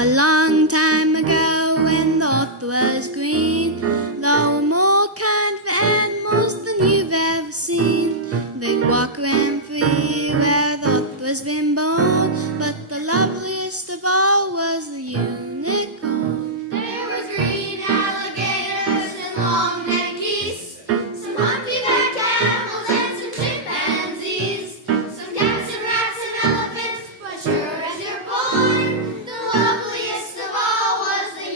A long time ago when the earth was green, there were more kind of animals than you've ever seen. They'd walk around free where the earth was been born, but the loveliest of all was the unicorn. There was green alligators and long-necked geese, some humpty-backed camels and some chimpanzees, some cats and rats and elephants, but sure as you're born, the loveliest of all was the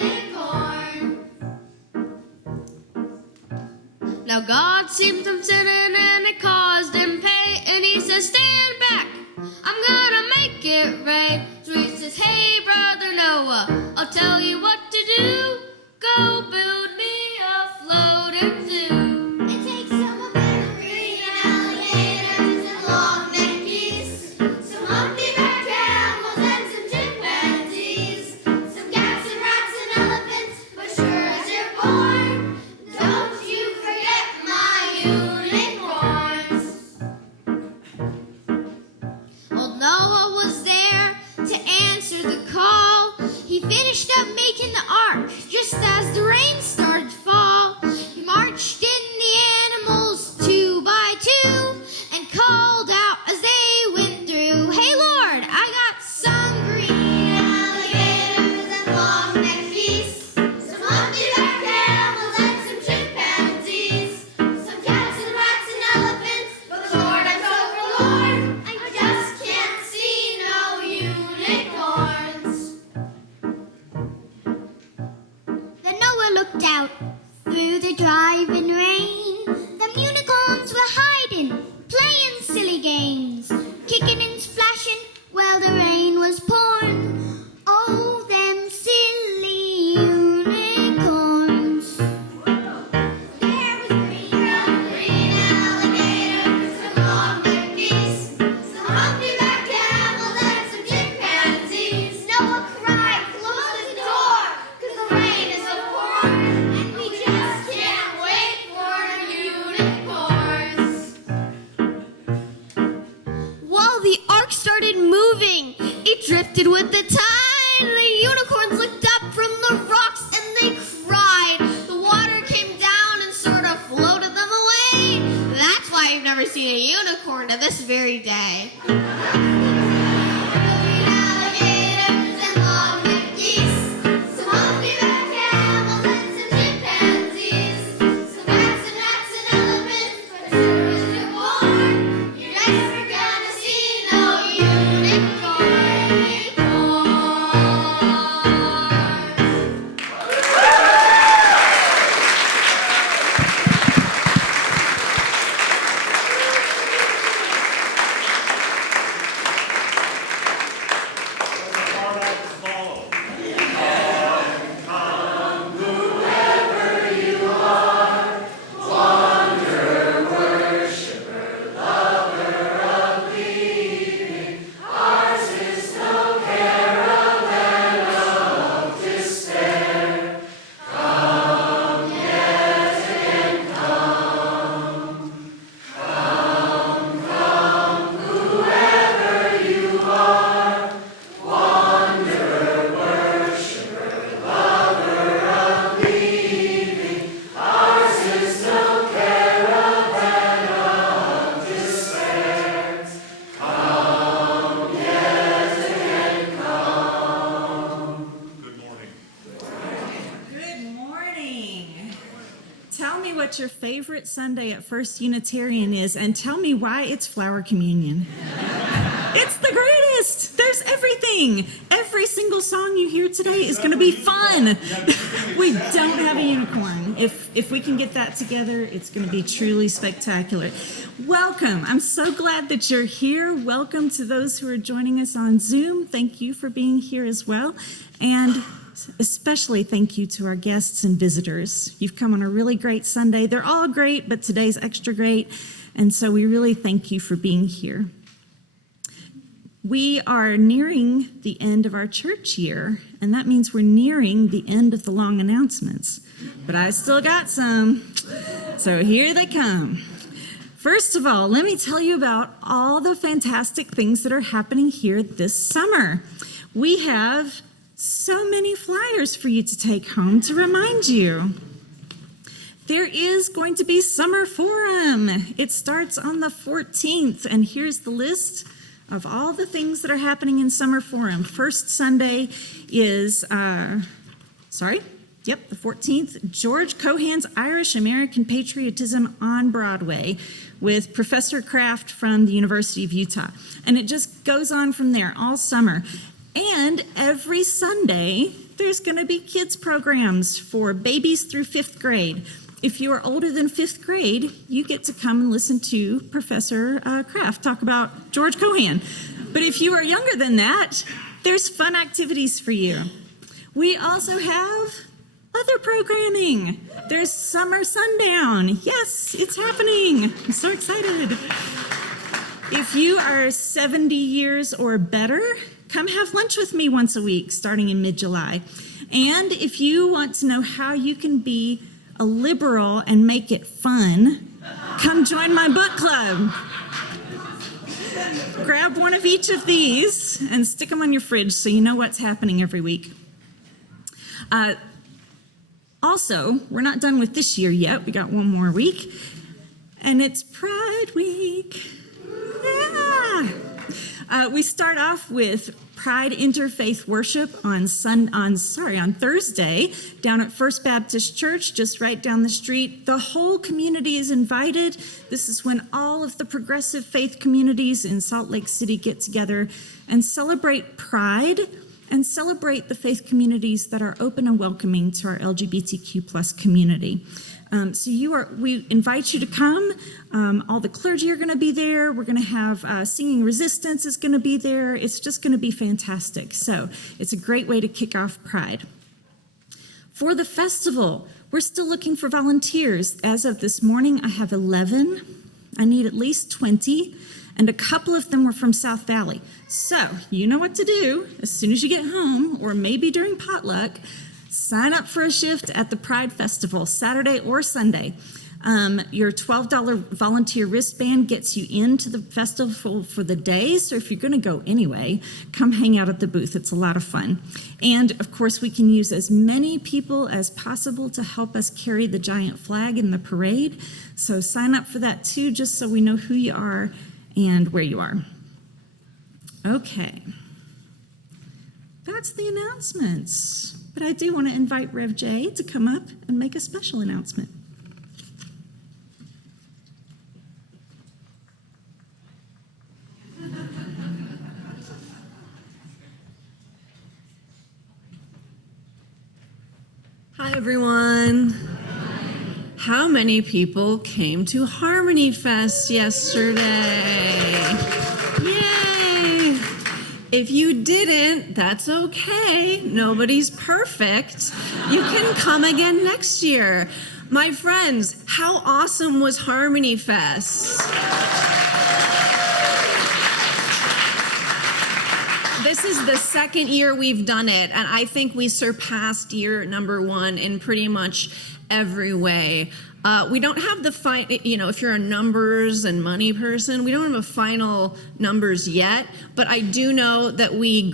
unicorn. Now God seemed considered and it caused him pain, and he says, stand back, I'm gonna make it rain. So he says, hey brother Noah, I'll tell you what to do. Go build me a floating zoo. It takes some of them green alligators and long-necked geese, some humpty-backed camels and some chimpanzees, some cats and rats and elephants, but sure as you're born, don't you forget my unicorns. Old Noah was there to answer the call. He finished up making the ark just as the rain started to fall. He marched in the animals 2 by 2 and called out as they went through, hey Lord, I got some green Alligators and long-necked geese, some humpty-backed camels and some chimpanzees, some cats and rats and elephants, but Lord, I'm so forlorn, I just can't see no unicorns. Then Noah looked out through the driving rain. Them unicorns were hiding, playing silly games, kicking and splashing while the rain was pouring. Oh, them silly unicorns. There was green alligators and long-necked geese, some humpty-backed camels and some chimpanzees. Noah cried, close the door, 'cause the rain is so pouring, and we just can't wait for unicorns. While the ark started moving, it drifted with the tide. The unicorns looked up from the rocks and they cried. The water came down and sort of floated them away. That's why you've never seen a unicorn to this very day. Green alligators and long-necked geese, some humpty-backed camels and some chimpanzees, some cats and rats and elephants, but sure as you're born, you're never gonna see no unicorn. what your favorite Sunday at First Unitarian is and tell me why it's flower communion. It's the greatest. There's everything. Every single song you hear today is going to be fun. We don't have a unicorn. If we can get that together, it's going to be truly spectacular. Welcome. I'm so glad that you're here. Welcome to those who are joining us on Zoom. Thank you for being here as well. And especially thank you to our guests and visitors. You've come on a really great Sunday. They're all great, but today's extra great. And so we really thank you for being here. We are nearing the end of our church year, and that means we're nearing the end of the long announcements. But I still got some, so here they come. First of all, let me tell you about all the fantastic things that are happening here this summer. We have So many flyers for you to take home to remind you. There is going to be Summer Forum. It starts on the 14th, and here's the list of all the things that are happening in Summer Forum. First Sunday is, the 14th, George Cohan's Irish American Patriotism on Broadway with Professor Kraft from the University of Utah. And it just goes on from there all summer. And every Sunday, there's going to be kids programs for babies through 5th grade. If you are older than 5th grade, you get to come and listen to Professor Kraft talk about George Cohan. But if you are younger than that, there's fun activities for you. We also have other programming. There's Summer Sundown. Yes, it's happening. I'm so excited. If you are 70 years or better, come have lunch with me once a week starting in mid-July. And if you want to know how you can be a liberal and make it fun, come join my book club. Grab one of each of these and stick them on your fridge so you know what's happening every week. Also, we're not done with this year yet. We got one more week, and it's Pride Week. Yeah. We start off with Pride Interfaith Worship on Thursday down at First Baptist Church, just right down the street. The whole community is invited. This is when all of the progressive faith communities in Salt Lake City get together and celebrate Pride and celebrate the faith communities that are open and welcoming to our LGBTQ plus community. We invite you to come. All the clergy are going to be there. We're going to have Singing Resistance is going to be there. It's just going to be fantastic. So it's a great way to kick off Pride. For the festival, we're still looking for volunteers. As of this morning, I have 11. I need at least 20. And a couple of them were from South Valley. So you know what to do as soon as you get home, or maybe during potluck. Sign up for a shift at the Pride Festival, Saturday or Sunday. Your $12 volunteer wristband gets you into the festival for the day. So if you're going to go anyway, come hang out at the booth. It's a lot of fun. And of course, we can use as many people as possible to help us carry the giant flag in the parade. So sign up for that too, just so we know who you are and where you are. Okay. That's the announcements. But I do want to invite Rev J to come up and make a special announcement. Hi, everyone. How many people came to Harmony Fest yesterday? Yay! If you didn't, that's okay. Nobody's perfect. You can come again next year. My friends, how awesome was Harmony Fest? This is the second year we've done it, and I think we surpassed year number one in pretty much every way. We don't have the if you're a numbers and money person, we don't have a final numbers yet, but I do know that we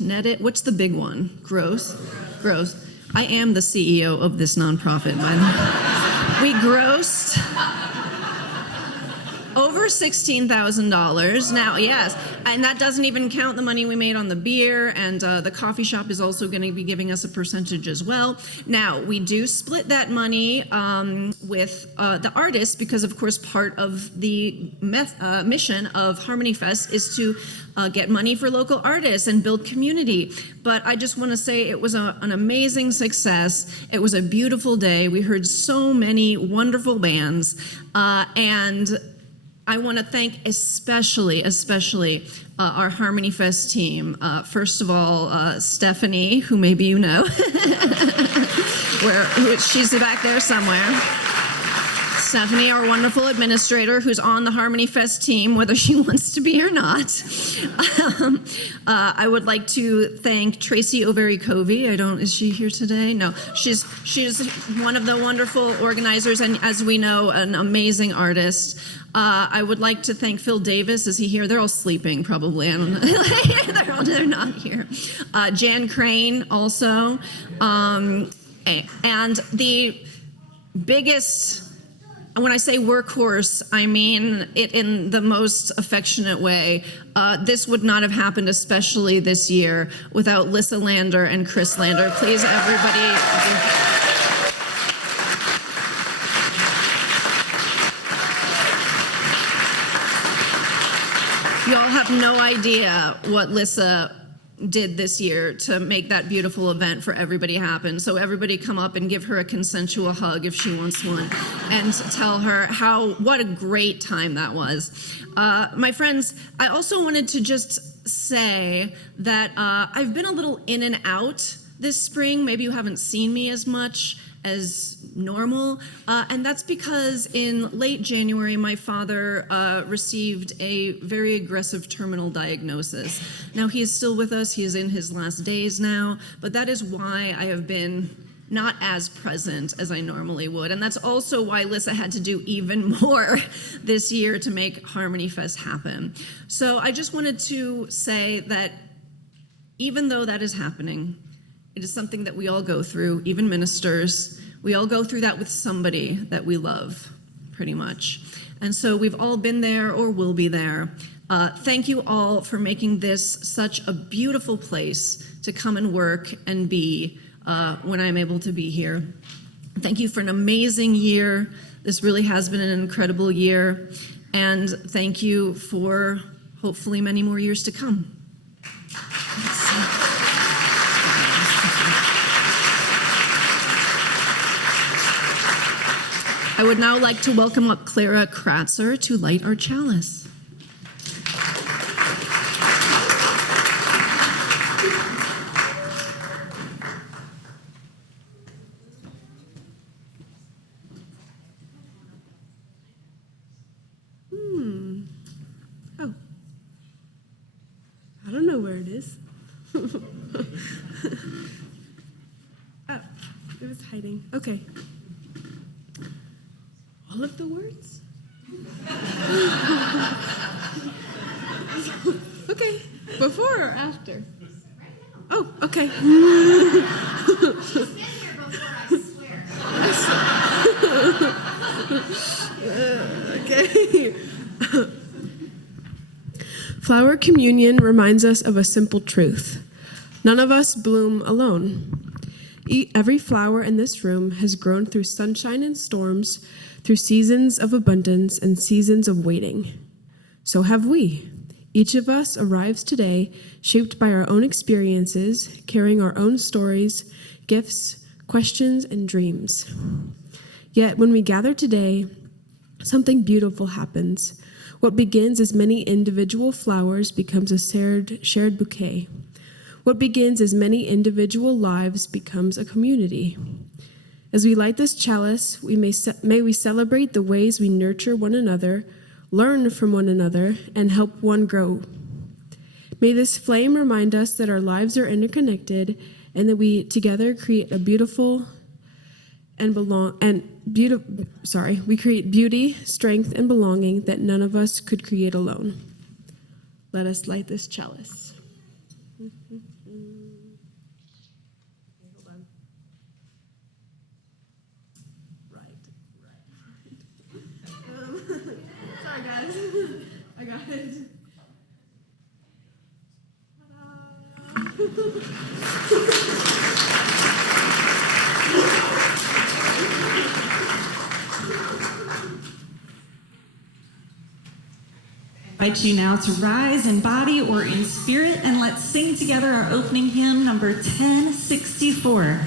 netted, what's the big one? Gross. I am the CEO of this nonprofit, by the way. We grossed over $16,000 now, yes, and that doesn't even count the money we made on the beer, and the coffee shop is also going to be giving us a percentage as well. Now, we do split that money with the artists because, of course, part of the mission of Harmony Fest is to get money for local artists and build community. But I just want to say it was an amazing success. It was a beautiful day. We heard so many wonderful bands, and I want to thank especially our Harmony Fest team. First of all, Stephanie, who maybe you know, she's back there somewhere. Stephanie, our wonderful administrator, who's on the Harmony Fest team, whether she wants to be or not. I would like to thank Tracy O'Very-Covey. Is she here today? No, she's one of the wonderful organizers, and as we know, an amazing artist. I would like to thank Phil Davis. Is he here? They're all sleeping, probably. I don't know. they're not here. Jan Crane, also. And the biggest, when I say workhorse, I mean it in the most affectionate way. This would not have happened, especially this year, without Lissa Lander and Chris Lander. Please, everybody. Y'all have no idea what Lissa did this year to make that beautiful event for everybody happen. So everybody come up and give her a consensual hug if she wants one, and tell her what a great time that was. My friends, I also wanted to just say that I've been a little in and out this spring. Maybe you haven't seen me as much as normal, and that's because in late January, my father received a very aggressive terminal diagnosis. Now, he is still with us. He is in his last days now, but that is why I have been not as present as I normally would, and that's also why Lissa had to do even more this year to make Harmony Fest happen. So I just wanted to say that even though that is happening, it is something that we all go through, even ministers. We all go through that with somebody that we love, pretty much. And so we've all been there or will be there. Thank you all for making this such a beautiful place to come and work and be when I'm able to be here. Thank you for an amazing year. This really has been an incredible year. And thank you for hopefully many more years to come. I would now like to welcome up Clara Kratzer to light our chalice. Oh. I don't know where it is. Oh, it was hiding. Okay. All of the words? Okay. Before or after? Oh, okay. She's been here before, I swear. Okay. Flower communion reminds us of a simple truth. None of us bloom alone. Every flower in this room has grown through sunshine and storms, through seasons of abundance and seasons of waiting. So have we. Each of us arrives today shaped by our own experiences, carrying our own stories, gifts, questions, and dreams. Yet when we gather today, something beautiful happens. What begins as many individual flowers becomes a shared bouquet. What begins as many individual lives becomes a community. As we light this chalice, may we celebrate the ways we nurture one another, learn from one another, and help one grow. May this flame remind us that our lives are interconnected and that we together create a beautiful we create beauty, strength, and belonging that none of us could create alone. Let us light this chalice. Sorry, guys. I got it. I invite you now to rise in body or in spirit, and let's sing together our opening hymn, number 1064.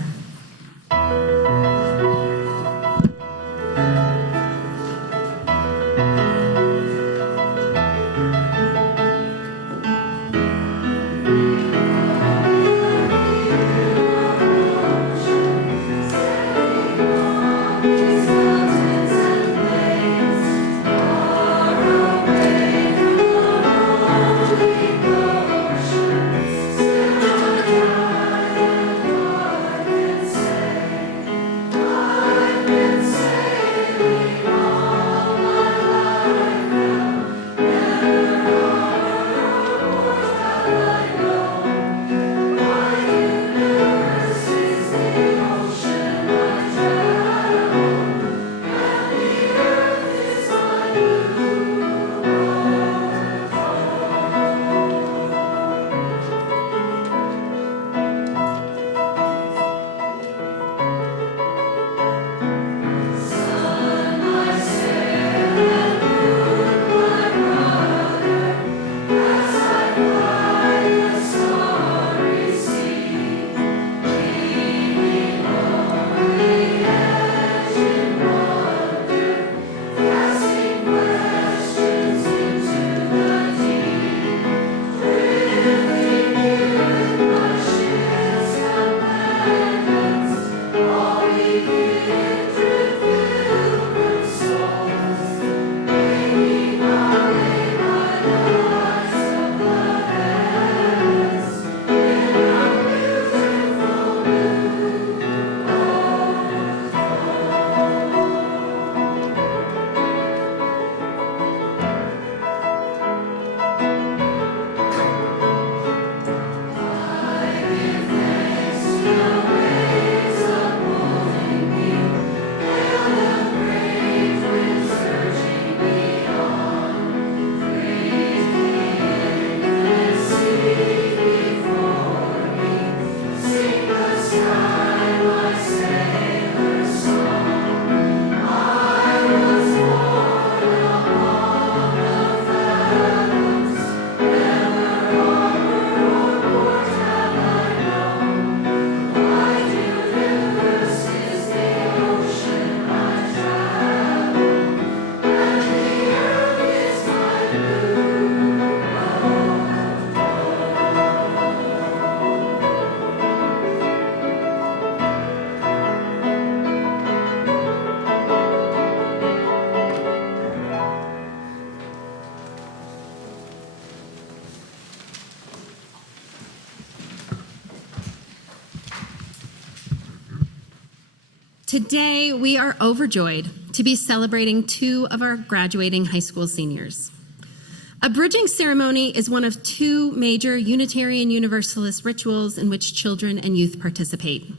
Today, we are overjoyed to be celebrating 2 of our graduating high school seniors. A bridging ceremony is one of 2 major Unitarian Universalist rituals in which children and youth participate.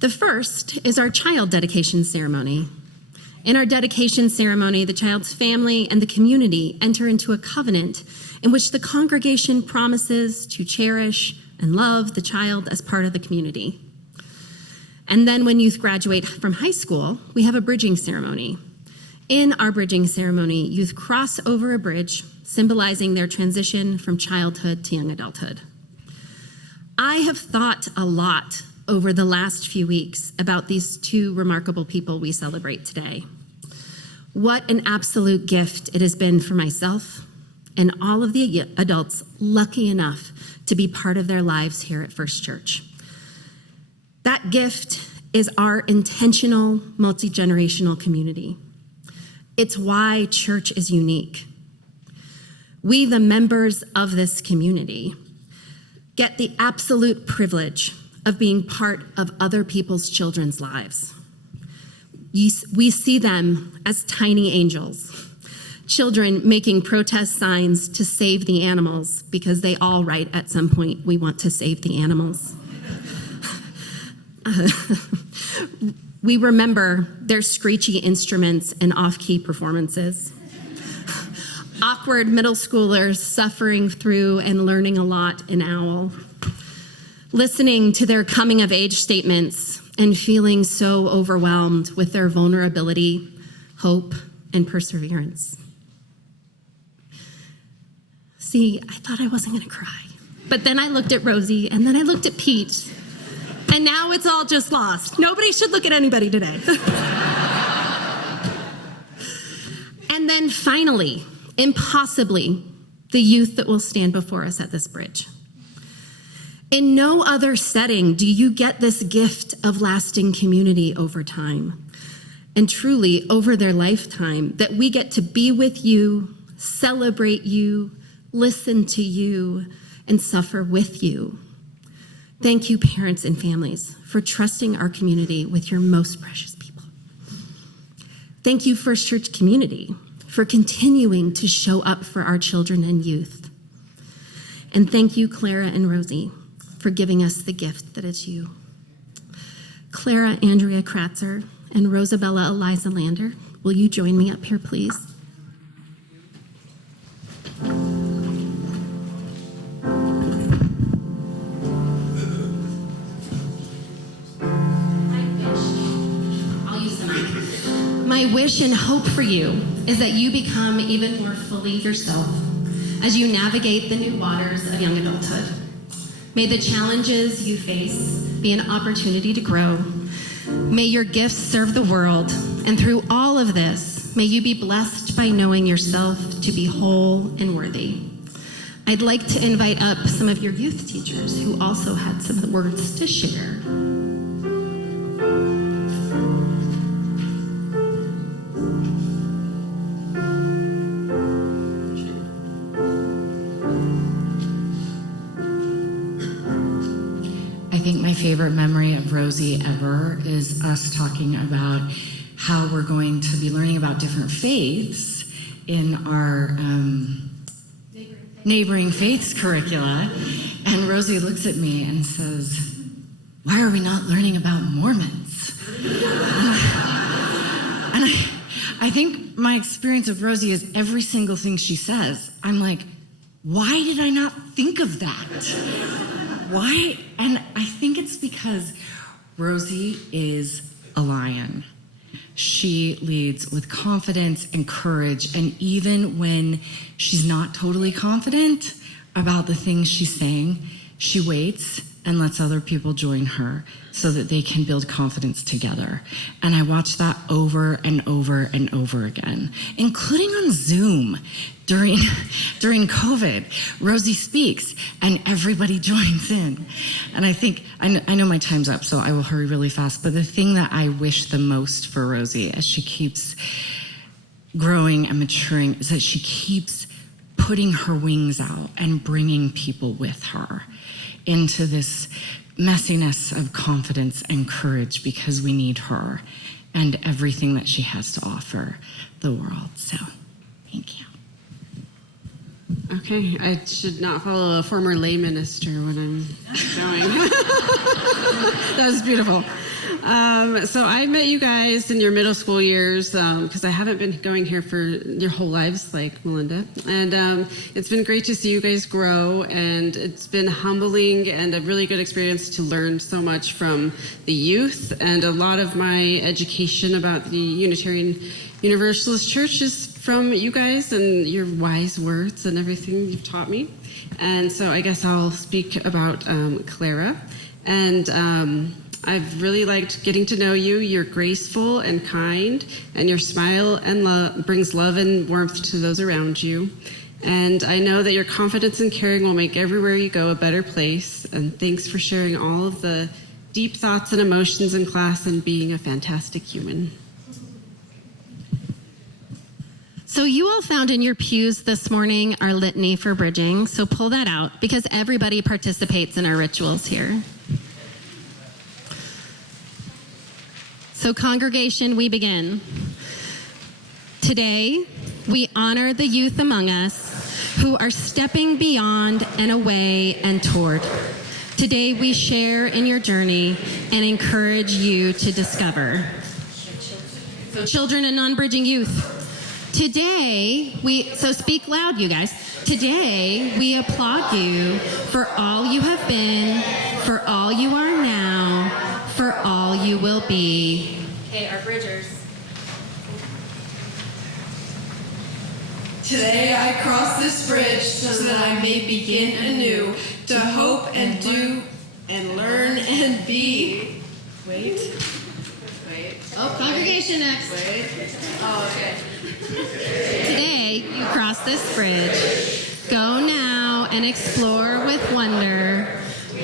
The first is our child dedication ceremony. In our dedication ceremony, the child's family and the community enter into a covenant in which the congregation promises to cherish and love the child as part of the community. And then when youth graduate from high school, we have a bridging ceremony. In our bridging ceremony, youth cross over a bridge, symbolizing their transition from childhood to young adulthood. I have thought a lot over the last few weeks about these 2 remarkable people we celebrate today. What an absolute gift it has been for myself and all of the adults lucky enough to be part of their lives here at First Church. That gift is our intentional, multi-generational community. It's why church is unique. We, the members of this community, get the absolute privilege of being part of other people's children's lives. We see them as tiny angels, children making protest signs to save the animals because they all write at some point, we want to save the animals. We remember their screechy instruments and off-key performances. Awkward middle schoolers suffering through and learning a lot in OWL. Listening to their coming-of-age statements and feeling so overwhelmed with their vulnerability, hope, and perseverance. See, I thought I wasn't gonna cry. But then I looked at Rosie, and then I looked at Pete, and now it's all just lost. Nobody should look at anybody today. And then finally, impossibly, the youth that will stand before us at this bridge. In no other setting do you get this gift of lasting community over time, and truly over their lifetime, that we get to be with you, celebrate you, listen to you, and suffer with you. Thank you, parents and families, for trusting our community with your most precious people. Thank you, First Church community, for continuing to show up for our children and youth. And thank you, Clara and Rosie, for giving us the gift that is you. Clara Andrea Kratzer and Rosabella Eliza Lander, will you join me up here, please? My wish and hope for you is that you become even more fully yourself as you navigate the new waters of young adulthood. May the challenges you face be an opportunity to grow. May your gifts serve the world, and through all of this, may you be blessed by knowing yourself to be whole and worthy. I'd like to invite up some of your youth teachers who also had some words to share. I think my favorite memory of Rosie ever is us talking about how we're going to be learning about different faiths in our neighboring faiths curricula. And Rosie looks at me and says, "Why are we not learning about Mormons?" And I think my experience of Rosie is every single thing she says, I'm like, why did I not think of that? Why? And I think it's because Rosie is a lion. She leads with confidence and courage, and even when she's not totally confident about the things she's saying, she waits and lets other people join her so that they can build confidence together. And I watch that over and over and over again, including on Zoom. During COVID, Rosie speaks and everybody joins in. And I think, I know my time's up, so I will hurry really fast, but the thing that I wish the most for Rosie as she keeps growing and maturing is that she keeps putting her wings out and bringing people with her into this messiness of confidence and courage, because we need her and everything that she has to offer the world. So, thank you. Okay, I should not follow a former lay minister when I'm going. That was beautiful. So I met you guys in your middle school years because I haven't been going here for your whole lives like Melinda. And it's been great to see you guys grow, and it's been humbling and a really good experience to learn so much from the youth. And a lot of my education about the Unitarian Universalist Church is from you guys and your wise words and everything you've taught me. And so I guess I'll speak about Clara. And I've really liked getting to know you. You're graceful and kind, and your smile and brings love and warmth to those around you. And I know that your confidence and caring will make everywhere you go a better place. And thanks for sharing all of the deep thoughts and emotions in class and being a fantastic human. So you all found in your pews this morning our litany for bridging. So pull that out, because everybody participates in our rituals here. So congregation, we begin. Today, we honor the youth among us who are stepping beyond and away and toward. Today, we share in your journey and encourage you to discover. So children and non-bridging youth, today, so speak loud, you guys. Today, we applaud you for all you have been, for all you are now, for all you will be. Okay, our bridgers. Today I cross this bridge so that I may begin anew to hope and do and learn and be. Wait. Oh, congregation next. Oh, okay. Today, you cross this bridge. Go now and explore with wonder.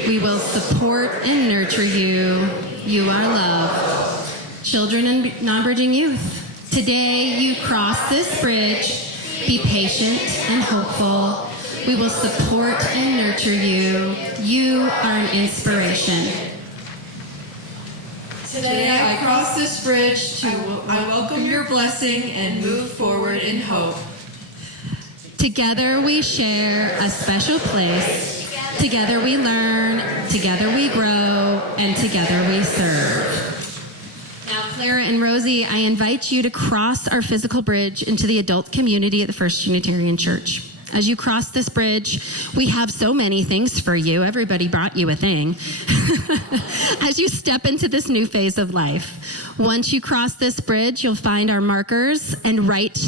We will support and nurture you. You are love. Children and non-bridging youth, today you cross this bridge. Be patient and hopeful. We will support and nurture you. You are an inspiration. Today I cross this bridge I welcome your blessing and move forward in hope. Together we share a special place. Together we learn, together we grow, and together we serve. Now, Clara and Rosie, I invite you to cross our physical bridge into the adult community at the First Unitarian Church. As you cross this bridge, we have so many things for you. Everybody brought you a thing. As you step into this new phase of life, once you cross this bridge, you'll find our markers and write,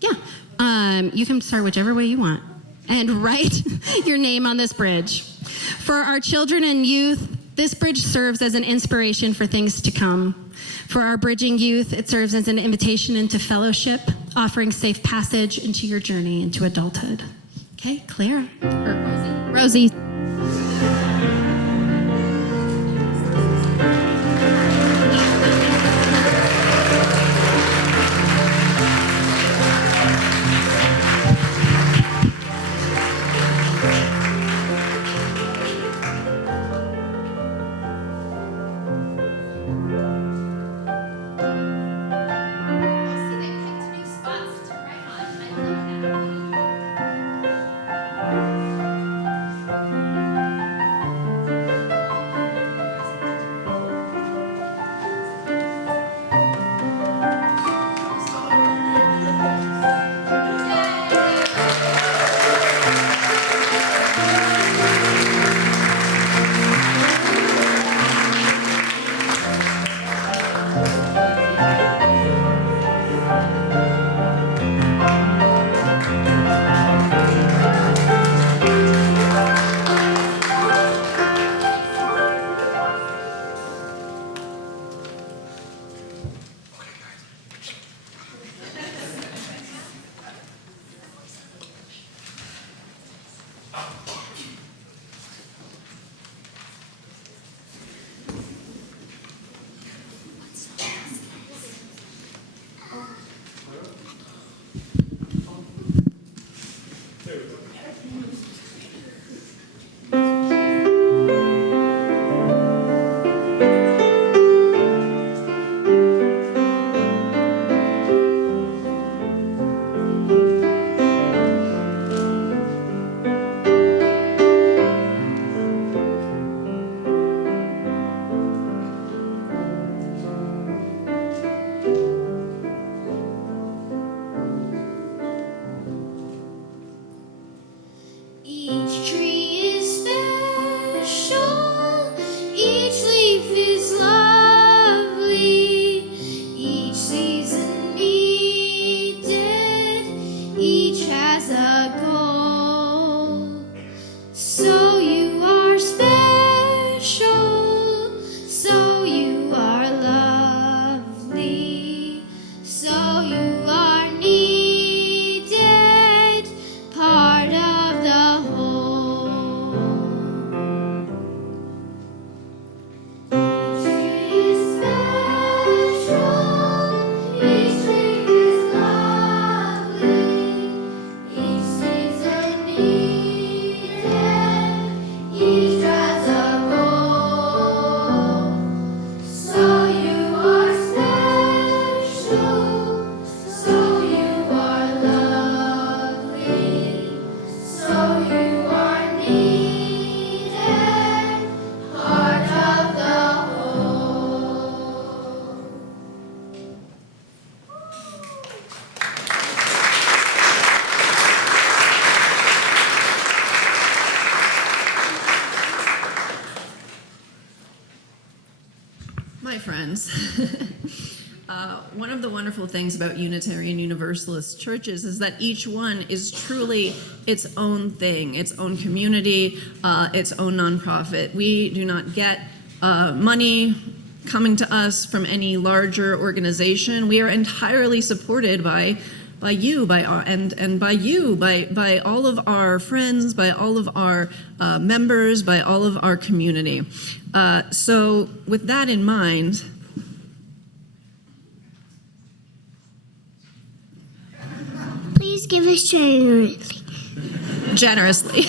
you can start whichever way you want, and write your name on this bridge. For our children and youth, this bridge serves as an inspiration for things to come. For our bridging youth, it serves as an invitation into fellowship, offering safe passage into your journey into adulthood. Okay, Clara, or Rosie. My friends, one of the wonderful things about Unitarian Universalist churches is that each one is truly its own thing, its own community, its own nonprofit. We do not get money coming to us from any larger organization. We are entirely supported by you, by all of our friends, by all of our members, by all of our community. So with that in mind, Please give us generously.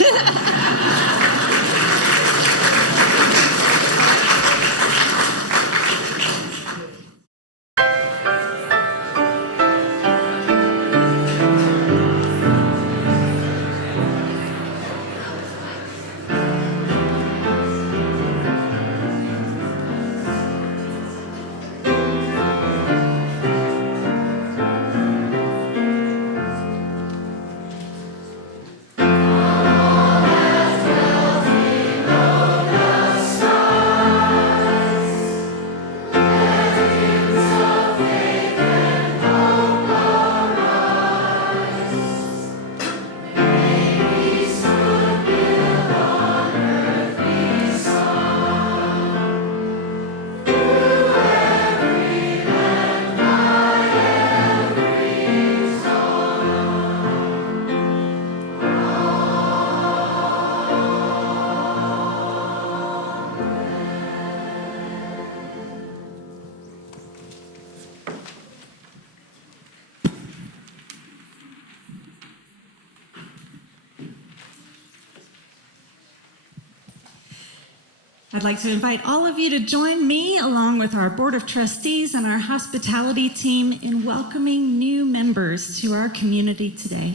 I'd like to invite all of you to join me, along with our Board of Trustees and our hospitality team, in welcoming new members to our community today.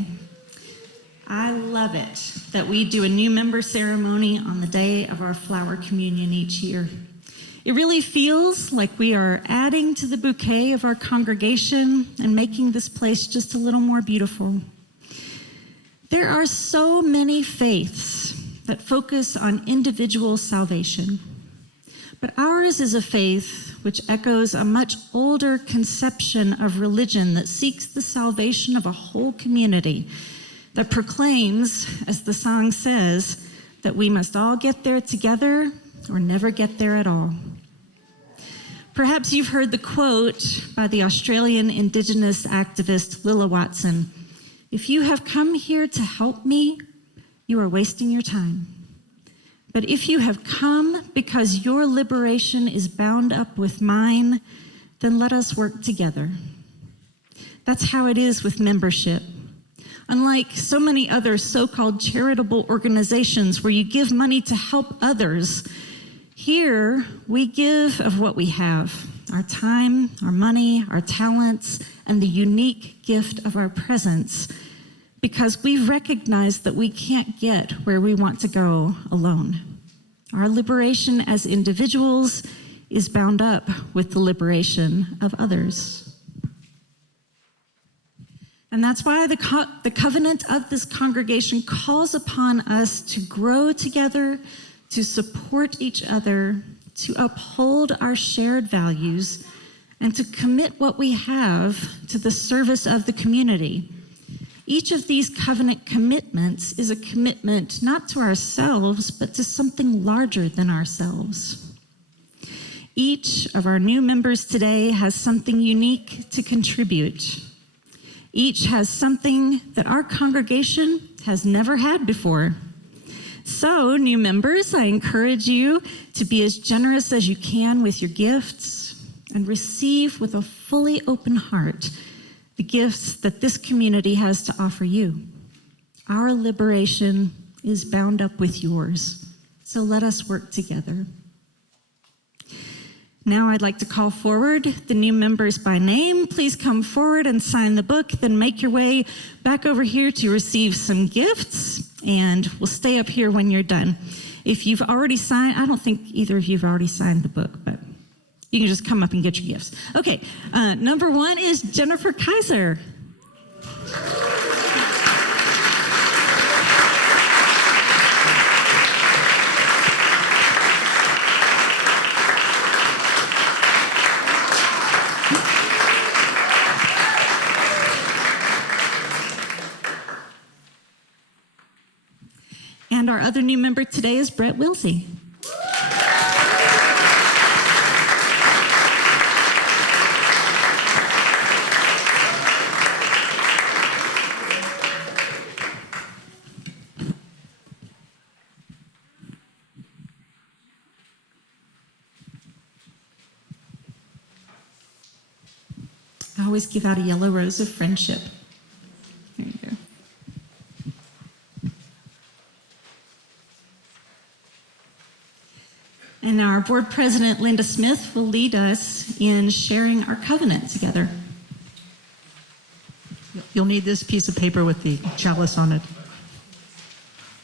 I love it that we do a new member ceremony on the day of our flower communion each year. It really feels like we are adding to the bouquet of our congregation and making this place just a little more beautiful. There are so many faiths that focus on individual salvation. But ours is a faith which echoes a much older conception of religion that seeks the salvation of a whole community, that proclaims, as the song says, that we must all get there together or never get there at all. Perhaps you've heard the quote by the Australian Indigenous activist Lilla Watson, "If you have come here to help me, you are wasting your time. But if you have come because your liberation is bound up with mine, then let us work together." That's how it is with membership. Unlike so many other so-called charitable organizations where you give money to help others, here we give of what we have, our time, our money, our talents, and the unique gift of our presence, because we recognize that we can't get where we want to go alone. Our liberation as individuals is bound up with the liberation of others. And that's why the covenant of this congregation calls upon us to grow together, to support each other, to uphold our shared values, and to commit what we have to the service of the community. Each of these covenant commitments is a commitment not to ourselves, but to something larger than ourselves. Each of our new members today has something unique to contribute. Each has something that our congregation has never had before. So, new members, I encourage you to be as generous as you can with your gifts and receive with a fully open heart the gifts that this community has to offer you. Our liberation is bound up with yours, so let us work together. Now I'd like to call forward the new members by name. Please come forward and sign the book, then make your way back over here to receive some gifts, and we'll stay up here when you're done. If you've already signed, I don't think either of you have already signed the book, but you can just come up and get your gifts. Okay, number one is Jennifer Kaiser. other new member today is Brett Wilsey. I always give out a yellow rose of friendship. There you go. And our board president, Linda Smith, will lead us in sharing our covenant together. You'll need this piece of paper with the chalice on it.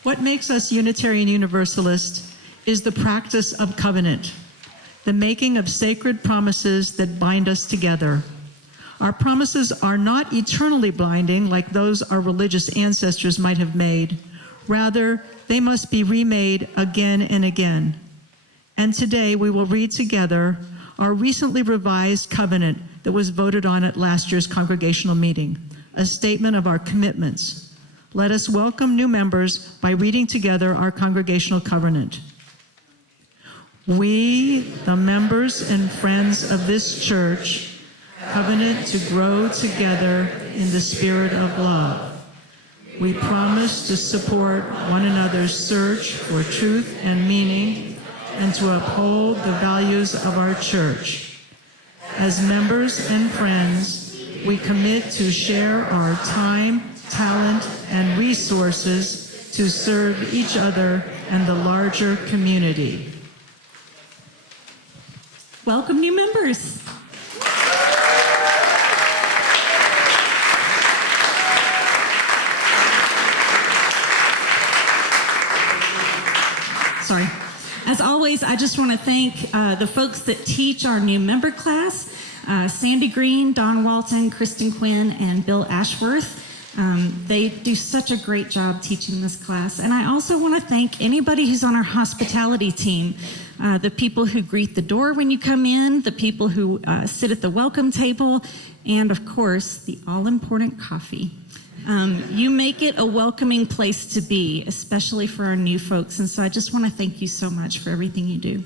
What makes us Unitarian Universalists is the practice of covenant, the making of sacred promises that bind us together. Our promises are not eternally binding like those our religious ancestors might have made. Rather, they must be remade again and again. And today we will read together our recently revised covenant that was voted on at last year's congregational meeting, a statement of our commitments. Let us welcome new members by reading together our congregational covenant. We, the members and friends of this church, covenant to grow together in the spirit of love. We promise to support one another's search for truth and meaning and to uphold the values of our church. As members and friends, we commit to share our time, talent, and resources to serve each other and the larger community. Welcome, new members. Sorry. As always, I just want to thank the folks that teach our new member class, Sandy Green, Don Walton, Kristen Quinn, and Bill Ashworth. They do such a great job teaching this class. And I also want to thank anybody who's on our hospitality team, the people who greet the door when you come in, the people who sit at the welcome table, and of course, the all-important coffee. You make it a welcoming place to be, especially for our new folks. And so I just want to thank you so much for everything you do.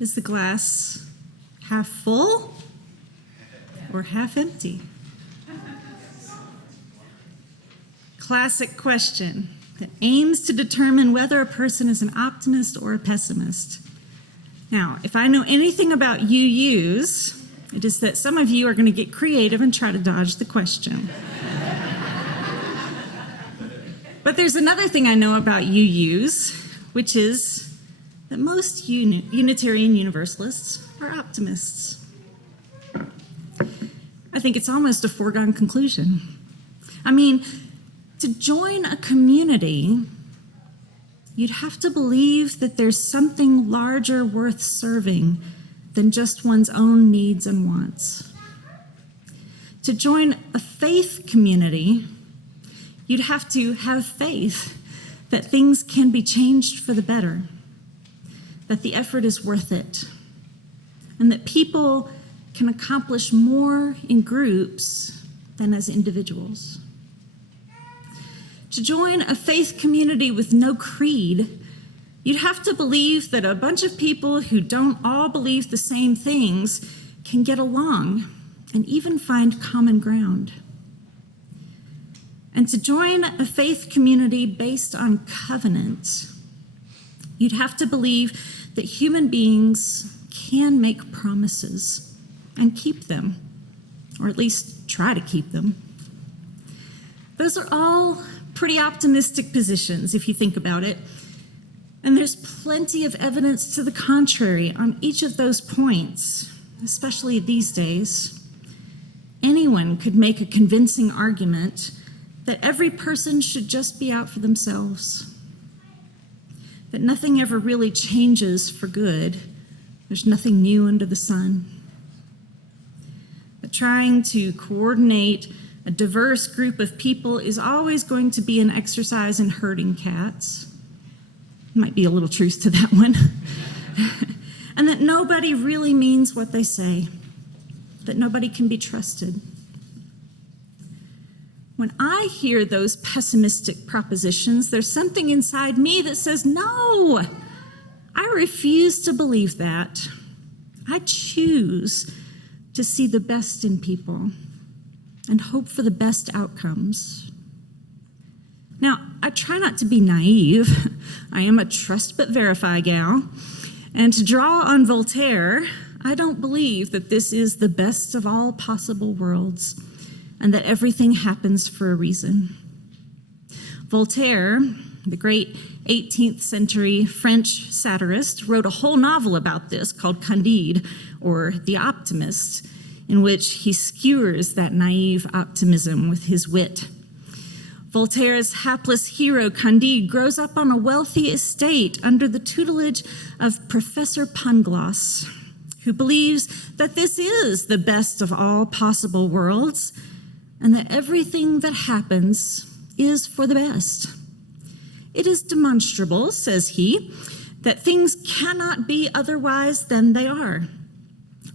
Is the glass half full or half empty? Classic question that aims to determine whether a person is an optimist or a pessimist. Now, if I know anything about UUs, it is that some of you are going to get creative and try to dodge the question. But there's another thing I know about UUs, which is that most Unitarian Universalists are optimists. I think it's almost a foregone conclusion. I mean, to join a community you'd have to believe that there's something larger worth serving than just one's own needs and wants. To join a faith community, you'd have to have faith that things can be changed for the better, that the effort is worth it, and that people can accomplish more in groups than as individuals. To join a faith community with no creed, you'd have to believe that a bunch of people who don't all believe the same things can get along and even find common ground. And to join a faith community based on covenant, you'd have to believe that human beings can make promises and keep them, or at least try to keep them. Those are all pretty optimistic positions if you think about it. And there's plenty of evidence to the contrary on each of those points, especially these days. Anyone could make a convincing argument that every person should just be out for themselves, that nothing ever really changes for good. There's nothing new under the sun. But trying to coordinate a diverse group of people is always going to be an exercise in herding cats. Might be a little truth to that one. And that nobody really means what they say, that nobody can be trusted. When I hear those pessimistic propositions, there's something inside me that says, no, I refuse to believe that. I choose to see the best in people and hope for the best outcomes. Now, I try not to be naive. I am a trust but verify gal. And to draw on Voltaire, I don't believe that this is the best of all possible worlds and that everything happens for a reason. Voltaire, the great 18th century French satirist, wrote a whole novel about this called Candide, or The Optimist, in which he skewers that naive optimism with his wit. Voltaire's hapless hero, Candide, grows up on a wealthy estate under the tutelage of Professor Pangloss, who believes that this is the best of all possible worlds and that everything that happens is for the best. It is demonstrable, says he, that things cannot be otherwise than they are.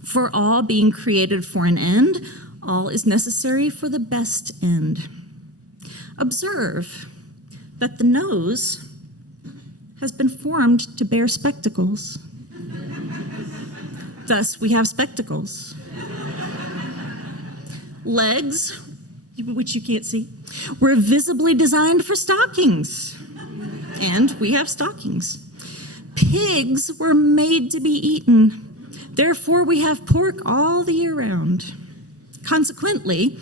For all being created for an end, all is necessary for the best end. Observe that the nose has been formed to bear spectacles. Thus, we have spectacles. Legs, which you can't see, were visibly designed for stockings. And we have stockings. Pigs were made to be eaten. Therefore, we have pork all the year round. Consequently,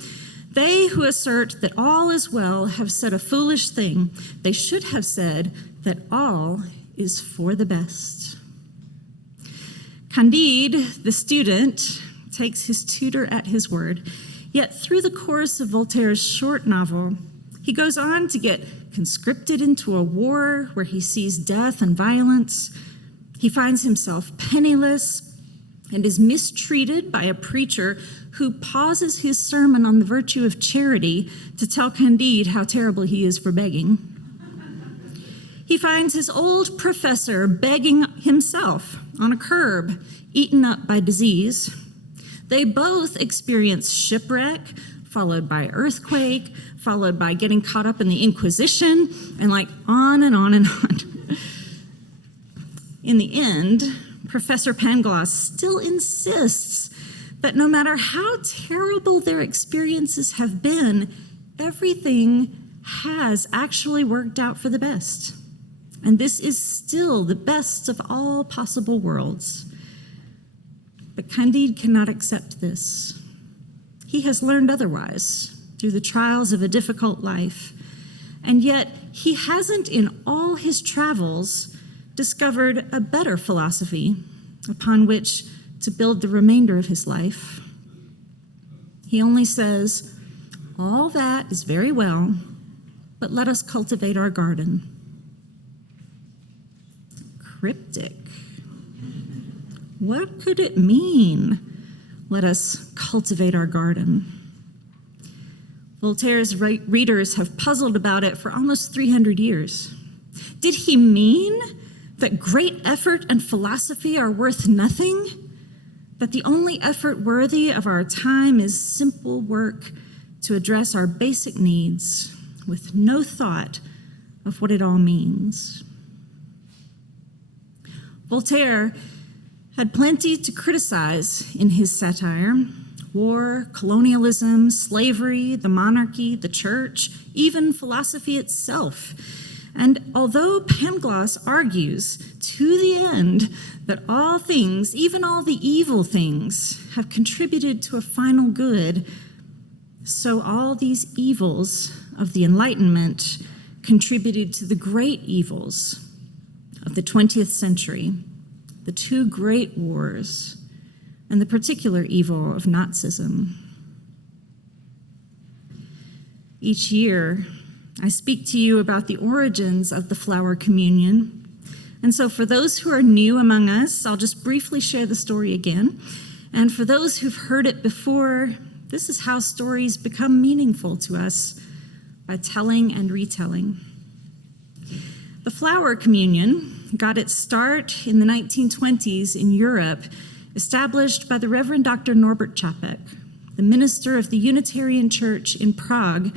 they who assert that all is well have said a foolish thing. They should have said that all is for the best. Candide, the student, takes his tutor at his word. Yet through the course of Voltaire's short novel, he goes on to get conscripted into a war where he sees death and violence. He finds himself penniless and is mistreated by a preacher who pauses his sermon on the virtue of charity to tell Candide how terrible he is for begging. He finds his old professor begging himself on a curb, eaten up by disease. They both experience shipwreck, followed by earthquake, followed by getting caught up in the Inquisition, and on and on and on. In the end, Professor Pangloss still insists that no matter how terrible their experiences have been, everything has actually worked out for the best. And this is still the best of all possible worlds. But Candide cannot accept this. He has learned otherwise through the trials of a difficult life, and yet he hasn't in all his travels discovered a better philosophy upon which to build the remainder of his life. He only says, all that is very well, but let us cultivate our garden. cryptic. What could it mean? Let us cultivate our garden. Voltaire's readers have puzzled about it for almost 300 years. Did he mean that great effort and philosophy are worth nothing? That the only effort worthy of our time is simple work to address our basic needs with no thought of what it all means? Voltaire had plenty to criticize in his satire: war, colonialism, slavery, the monarchy, the church, even philosophy itself. And although Pangloss argues to the end that all things, even all the evil things, have contributed to a final good, so all these evils of the Enlightenment contributed to the great evils of the 20th century, the two great wars, and the particular evil of Nazism. Each year, I speak to you about the origins of the flower communion. And so for those who are new among us, I'll just briefly share the story again. And for those who've heard it before, this is how stories become meaningful to us, by telling and retelling. The flower communion got its start in the 1920s in Europe, established by the Reverend Dr. Norbert Čapek, the minister of the Unitarian Church in Prague.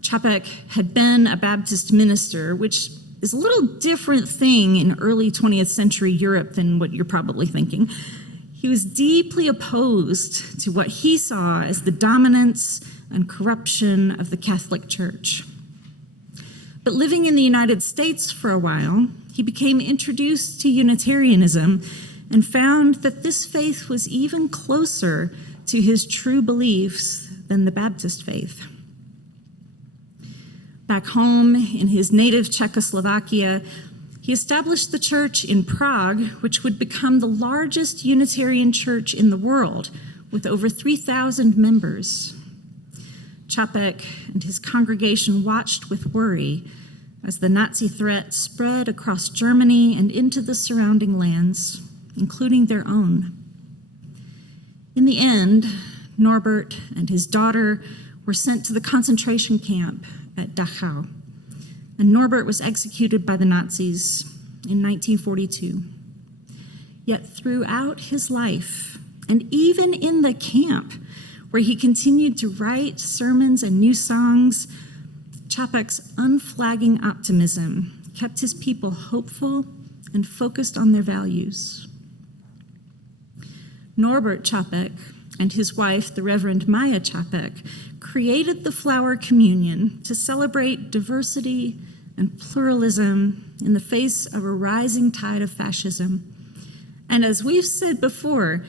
Čapek had been a Baptist minister, which is a little different thing in early 20th century Europe than what you're probably thinking. He was deeply opposed to what he saw as the dominance and corruption of the Catholic Church. But living in the United States for a while, he became introduced to Unitarianism and found that this faith was even closer to his true beliefs than the Baptist faith. Back home in his native Czechoslovakia, he established the church in Prague, which would become the largest Unitarian church in the world, with over 3,000 members. Čapek and his congregation watched with worry as the Nazi threat spread across Germany and into the surrounding lands, including their own. In the end, Norbert and his daughter were sent to the concentration camp at Dachau, and Norbert was executed by the Nazis in 1942. Yet throughout his life, and even in the camp, where he continued to write sermons and new songs, Čapek's unflagging optimism kept his people hopeful and focused on their values. Norbert Čapek and his wife, the Reverend Maya Čapek, created the Flower Communion to celebrate diversity and pluralism in the face of a rising tide of fascism. And as we've said before,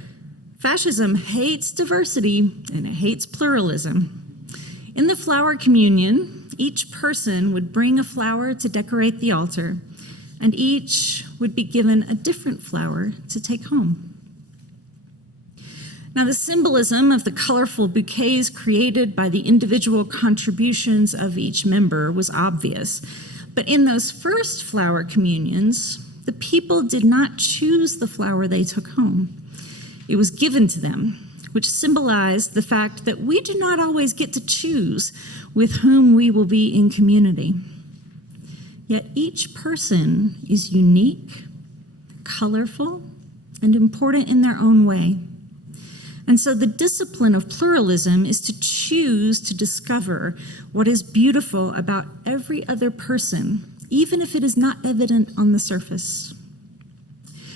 fascism hates diversity and it hates pluralism. In the Flower Communion, each person would bring a flower to decorate the altar, and each would be given a different flower to take home. Now, the symbolism of the colorful bouquets created by the individual contributions of each member was obvious. But in those first flower communions, the people did not choose the flower they took home. It was given to them, which symbolized the fact that we do not always get to choose with whom we will be in community. Yet each person is unique, colorful, and important in their own way. And so the discipline of pluralism is to choose to discover what is beautiful about every other person, even if it is not evident on the surface.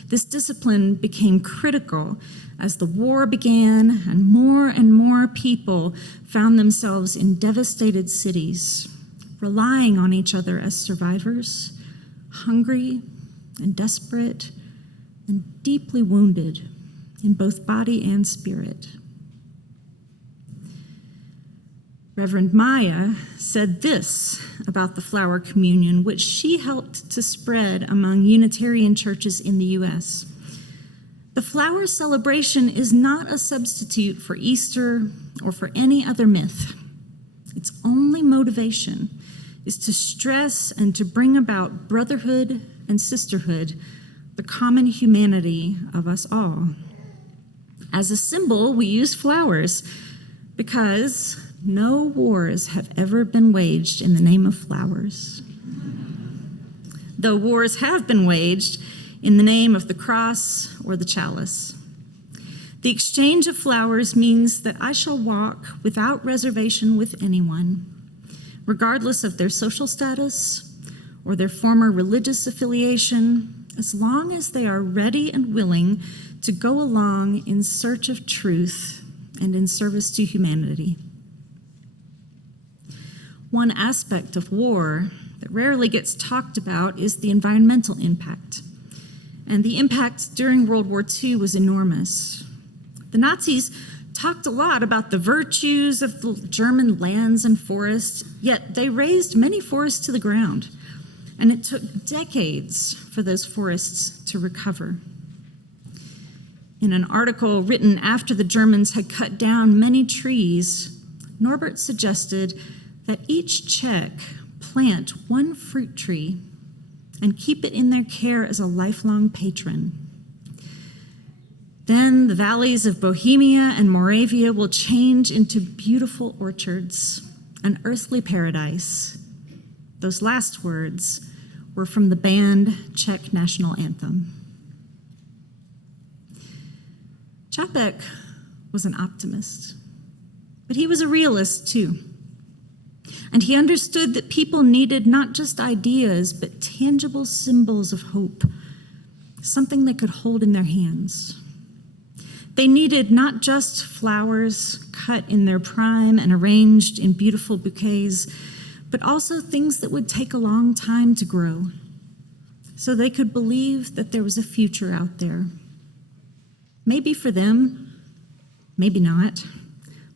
This discipline became critical as the war began and more people found themselves in devastated cities, relying on each other as survivors, hungry and desperate and deeply wounded in both body and spirit. Reverend Maya said this about the Flower Communion, which she helped to spread among Unitarian churches in the U.S. The flower celebration is not a substitute for Easter or for any other myth. Its only motivation is to stress and to bring about brotherhood and sisterhood the common humanity of us all. As a symbol, we use flowers because no wars have ever been waged in the name of flowers. Though wars have been waged in the name of the cross or the chalice. The exchange of flowers means that I shall walk without reservation with anyone, regardless of their social status or their former religious affiliation, as long as they are ready and willing to go along in search of truth and in service to humanity. One aspect of war that rarely gets talked about is the environmental impact. And the impact during World War II was enormous. The Nazis talked a lot about the virtues of the German lands and forests, yet they razed many forests to the ground. And it took decades for those forests to recover. In an article written after the Germans had cut down many trees, Norbert suggested that each Czech plant one fruit tree and keep it in their care as a lifelong patron. Then the valleys of Bohemia and Moravia will change into beautiful orchards, an earthly paradise. Those last words were from the banned Czech national anthem. Čapek was an optimist, but he was a realist too. And he understood that people needed not just ideas, but tangible symbols of hope, something they could hold in their hands. They needed not just flowers cut in their prime and arranged in beautiful bouquets, but also things that would take a long time to grow, so they could believe that there was a future out there. Maybe for them, maybe not,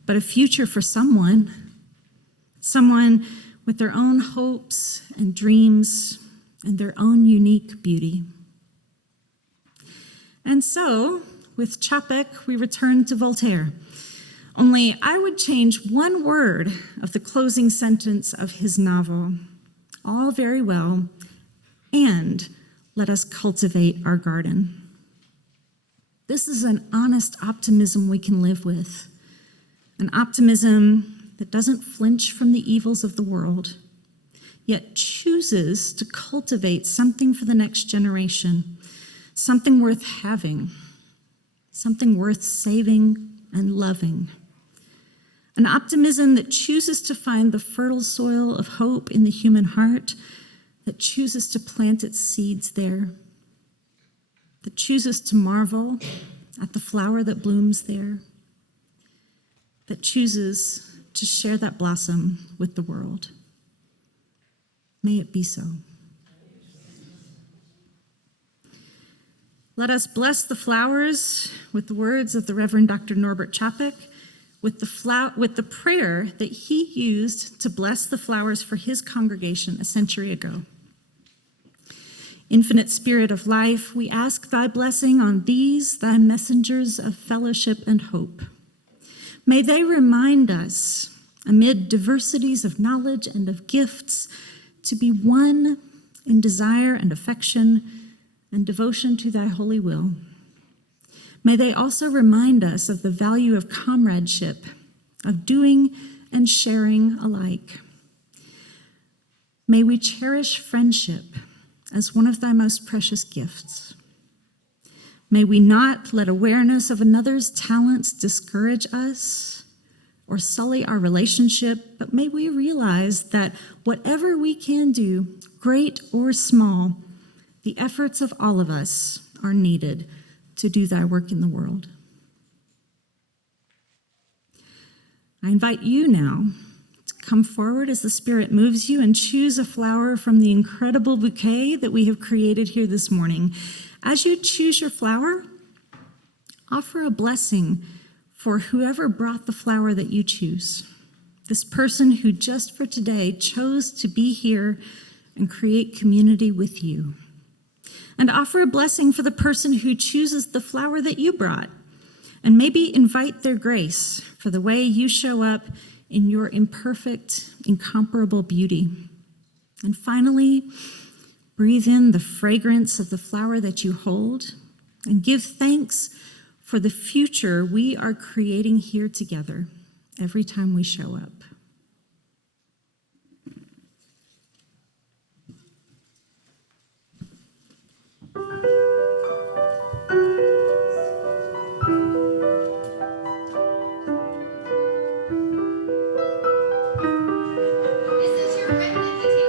but a future for someone with their own hopes and dreams and their own unique beauty. And so, with Čapek, we return to Voltaire. Only I would change one word of the closing sentence of his novel. All very well, and let us cultivate our garden. This is an honest optimism we can live with, an optimism that doesn't flinch from the evils of the world, yet chooses to cultivate something for the next generation, something worth having, something worth saving and loving. An optimism that chooses to find the fertile soil of hope in the human heart, that chooses to plant its seeds there, that chooses to marvel at the flower that blooms there, that chooses to share that blossom with the world. May it be so. Let us bless the flowers with the words of the Reverend Dr. Norbert Čapek, with the prayer that he used to bless the flowers for his congregation a century ago. Infinite Spirit of life, we ask thy blessing on these, thy messengers of fellowship and hope. May they remind us, amid diversities of knowledge and of gifts, to be one in desire and affection and devotion to thy holy will. May they also remind us of the value of comradeship, of doing and sharing alike. May we cherish friendship as one of thy most precious gifts. May we not let awareness of another's talents discourage us or sully our relationship, but may we realize that whatever we can do, great or small, the efforts of all of us are needed to do thy work in the world. I invite you now to come forward as the Spirit moves you and choose a flower from the incredible bouquet that we have created here this morning. As you choose your flower, offer a blessing for whoever brought the flower that you choose. This person who just for today chose to be here and create community with you. And offer a blessing for the person who chooses the flower that you brought. And maybe invite their grace for the way you show up in your imperfect, incomparable beauty. And finally, Breathe in the fragrance of the flower that you hold, and give thanks for the future we are creating here together every time we show up. This is your written invitation.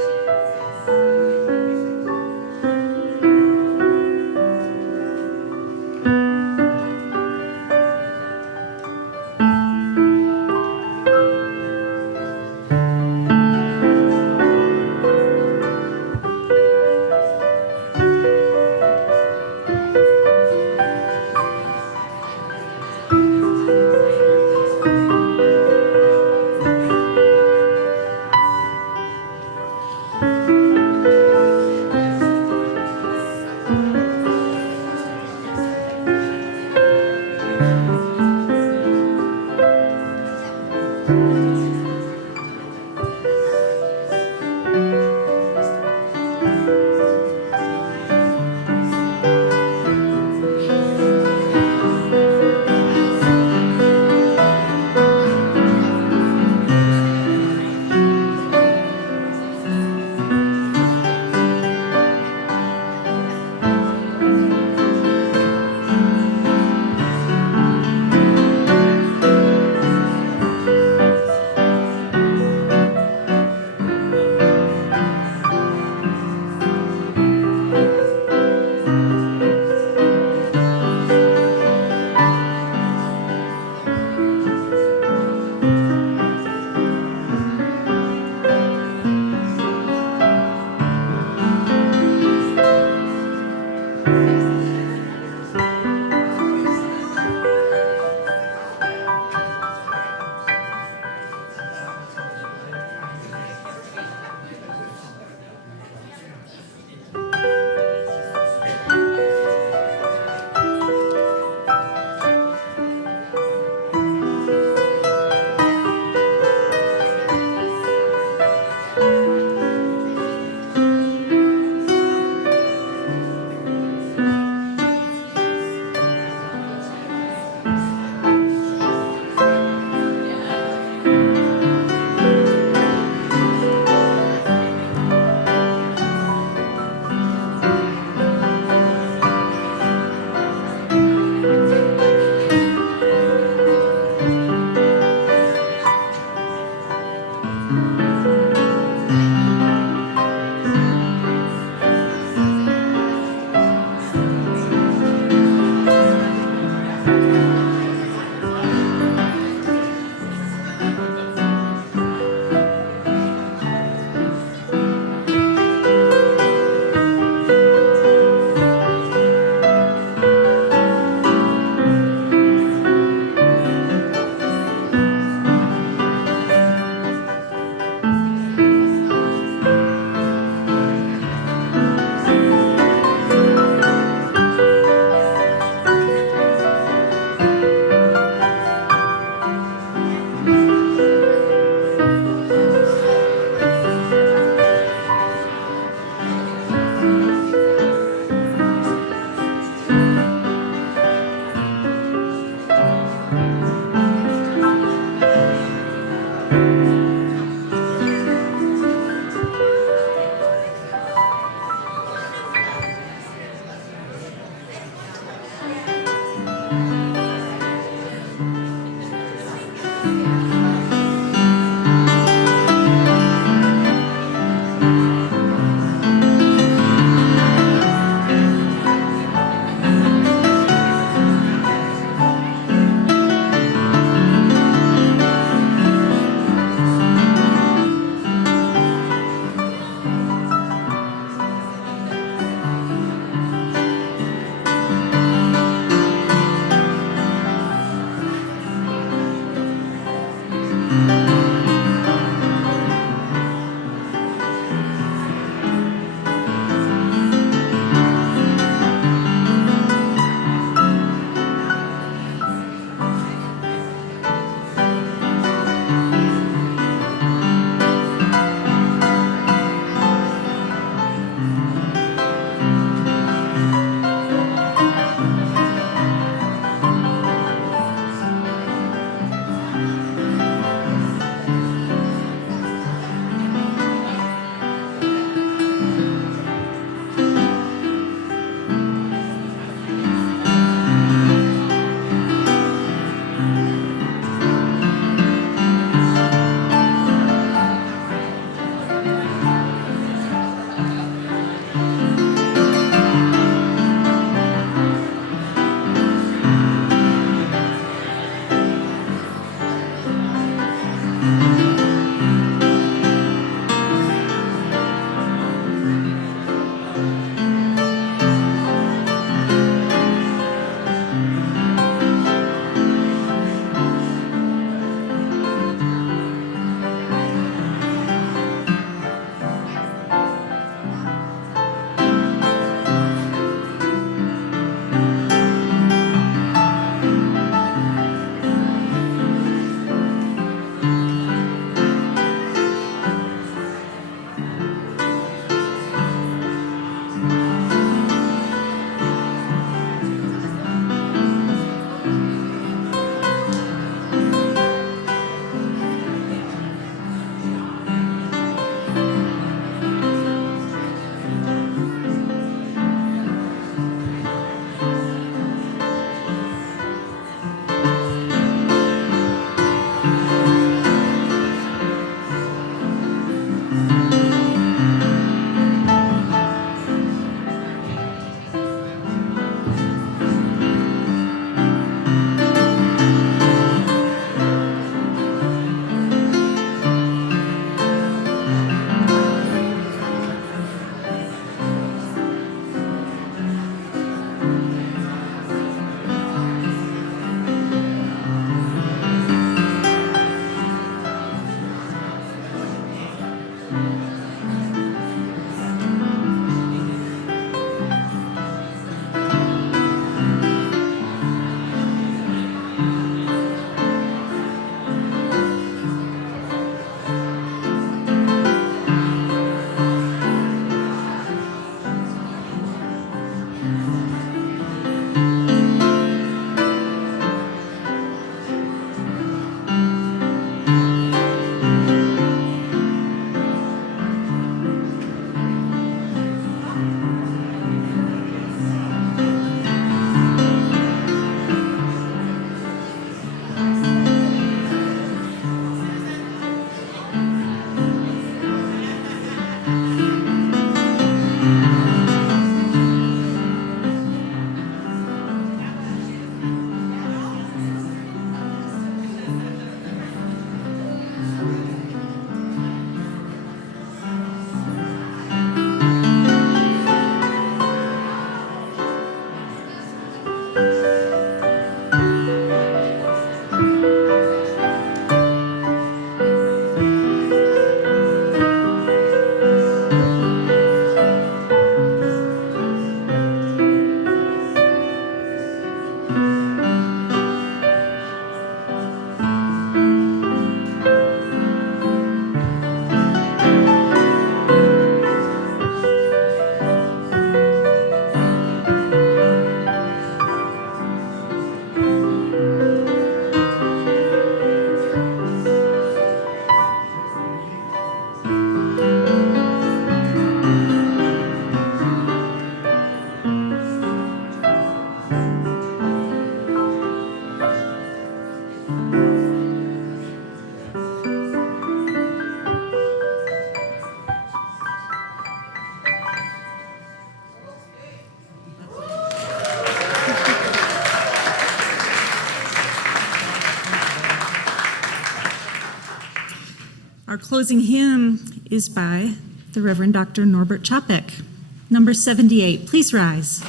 Our closing hymn is by the Reverend Dr. Norbert Čapek. Number 78. Please rise.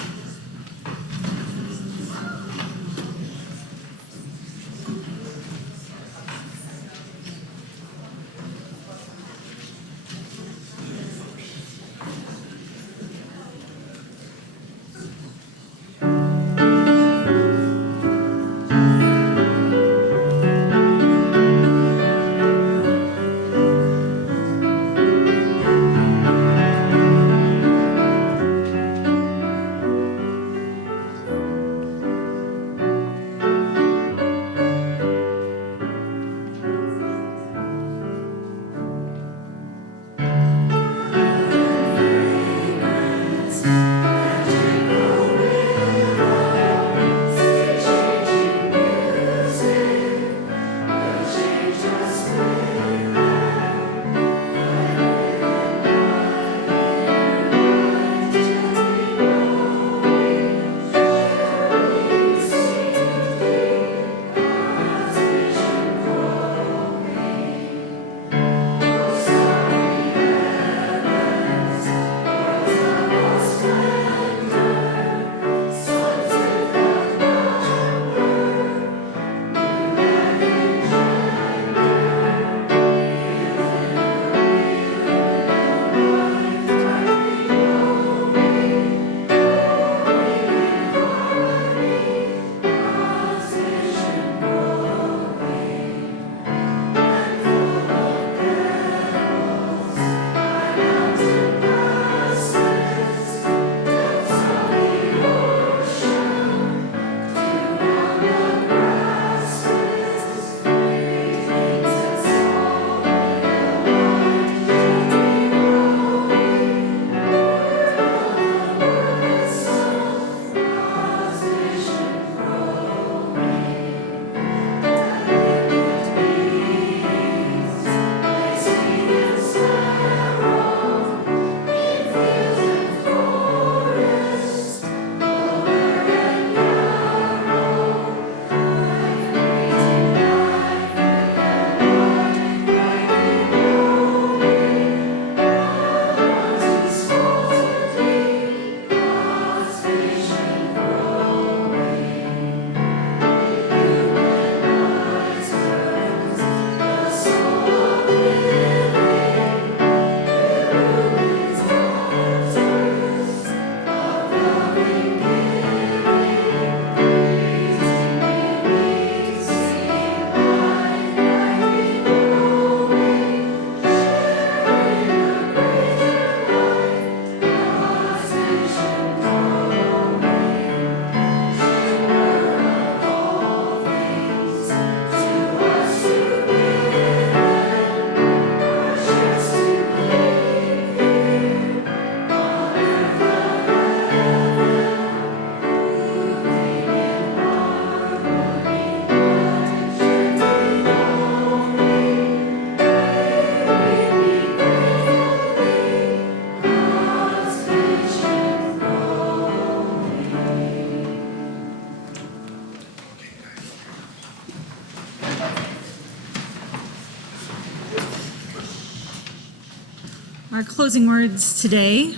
Our closing words today,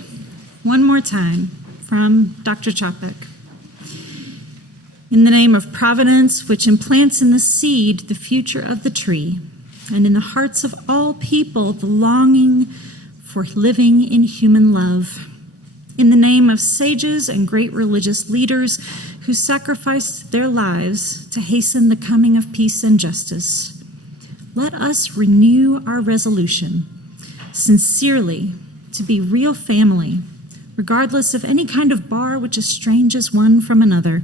one more time, from Dr. Čapek. In the name of providence, which implants in the seed the future of the tree, and in the hearts of all people the longing for living in human love. In the name of sages and great religious leaders who sacrificed their lives to hasten the coming of peace and justice, let us renew our resolution sincerely to be real family, regardless of any kind of bar which estranges one from another.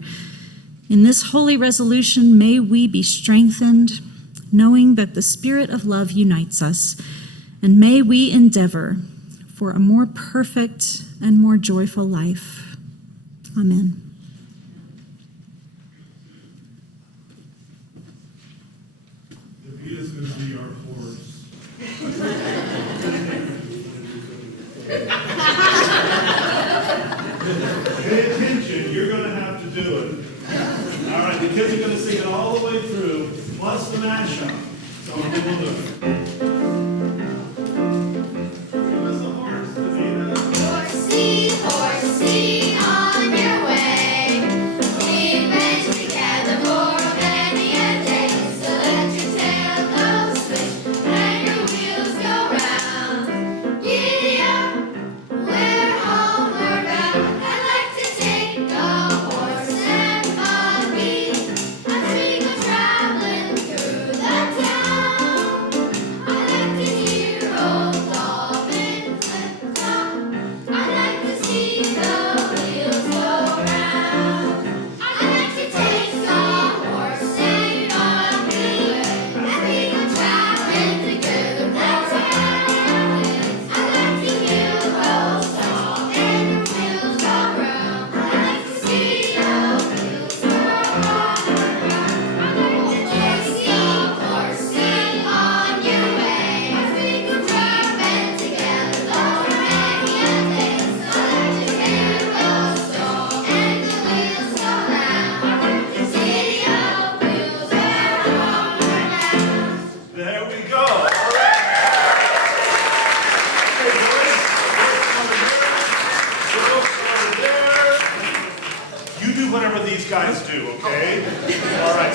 In this holy resolution, may we be strengthened, knowing that the spirit of love unites us, and may we endeavor for a more perfect and more joyful life. Amen. The beat is going to be our horse. Pay attention, you're going to have to do it. All right, the kids are going to sing it all the way through, plus the mashup. So we'll do it.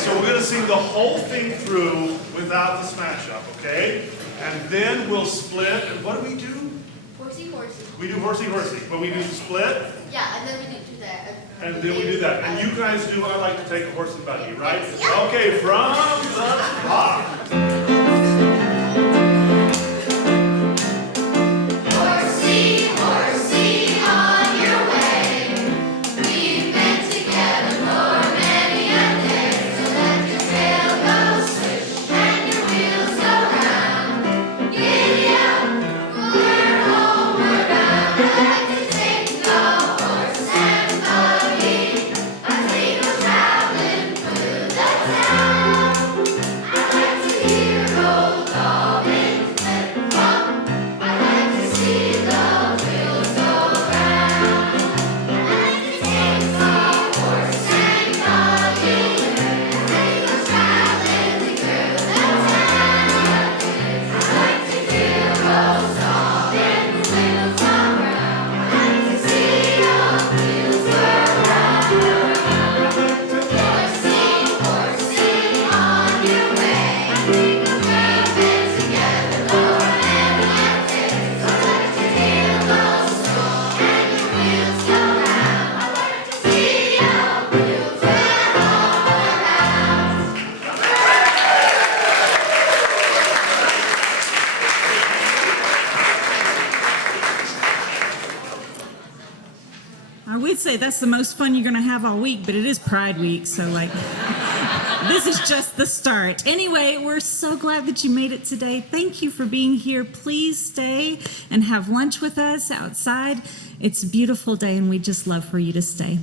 so we're going to sing the whole thing through without the smash up, okay? And then we'll split. And what do we do? Horsey, horsey. We do horsey, horsey. But we do split, Yeah, and then we do that. and then we do that. And you guys do I like to take a horse and buggy, right? Yeah. Okay, from the top. Horsey, horsey, on your way. We've been together for many a day. So let your tail go swish and your wheels go round. Giddy up, we're homeward bound. I like to take the horse and buggy as we go traveling through the town. I like to hear old Dobbins flip-flop. I like to see the wheels go round. I like to take the horse and buggy as they go traveling through the town. I like to hear old Dobbins flip-flop. I like to see the wheels go round. Horsey, horsey, on your way. We've been together for many a day. So let your tail go slow and your wheels go round. I like to see your wheels go round. I would say that's the most fun you're going to have all week, but it is Pride Week, so like, this is just the start. Anyway, we're so glad that you made it today. Thank you for being here. Please stay and have lunch with us outside. It's a beautiful day, and we just love for you to stay.